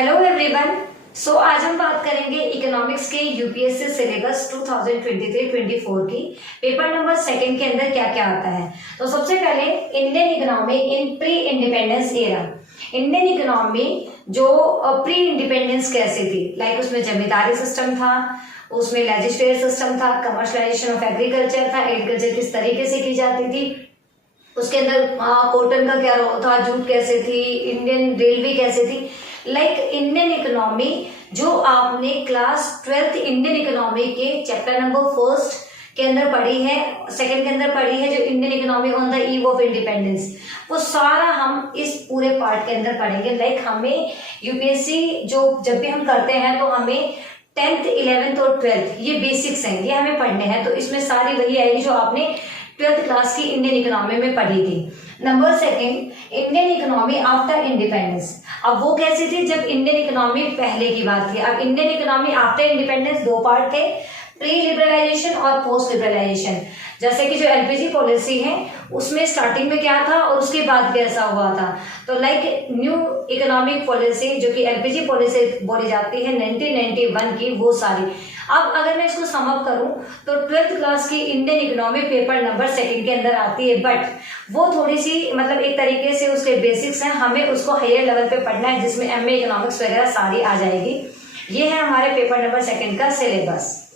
Hello everyone. आज हम बात करेंगे इकोनॉमिक्स के यूपीएससी सिलेबस 2023-24 की पेपर नंबर सेकंड के अंदर क्या क्या आता है। तो सबसे पहले Indian economy in pre independence era. Indian economy जो प्री इंडिपेंडेंस कैसे थी, लाइक उसमें जमींदारी सिस्टम था, उसमें लेजिस्लेटिव सिस्टम था, कमर्शलाइजेशन ऑफ एग्रीकल्चर था, एग्रीकल्चर किस तरीके से की जाती थी, उसके अंदर कॉटन का क्या रोल था, जूट कैसे थी, इंडियन रेलवे कैसे थी। लाइक इंडियन इकोनॉमी जो आपने क्लास 12th इंडियन इकोनॉमी के चैप्टर नंबर फर्स्ट के अंदर पढ़ी है, सेकंड के अंदर पढ़ी है, जो Indian economy on the eve of independence, वो सारा हम इस पूरे पार्ट के अंदर पढ़ेंगे। लाइक हमें यूपीएससी जो जब भी हम करते हैं तो हमें 10th 11th और 12th ये बेसिक्स हैं, ये हमें पढ़ने हैं। तो इसमें सारी वही आएगी जो आपने 12th क्लास की इंडियन इकोनॉमी में पढ़ी थी। Number second, Indian economy after independence. अब वो कैसी थी जब इंडियन इकोनॉमी पहले की बात थी। अब इंडियन इकोनॉमी आफ्टर इंडिपेंडेंस दो पार्ट थे, प्री लिबरलाइजेशन और पोस्ट लिबरलाइजेशन। जैसे कि जो एलपीजी पॉलिसी है उसमें स्टार्टिंग में क्या था और उसके बाद कैसा हुआ था। तो लाइक न्यू इकोनॉमिक पॉलिसी जो कि एलपीजी पॉलिसी बोली जाती है 1991 की, वो सारी। अब अगर मैं इसको सम अप करूं तो 12th क्लास की Indian economy paper number second के अंदर आती है, बट वो थोड़ी सी मतलब एक तरीके से उसके बेसिक्स हैं, हमें उसको हायर लेवल पे पढ़ना है जिसमें एमए इकोनॉमिक्स वगैरह सारी आ जाएगी। ये है हमारे पेपर नंबर सेकंड का सिलेबस।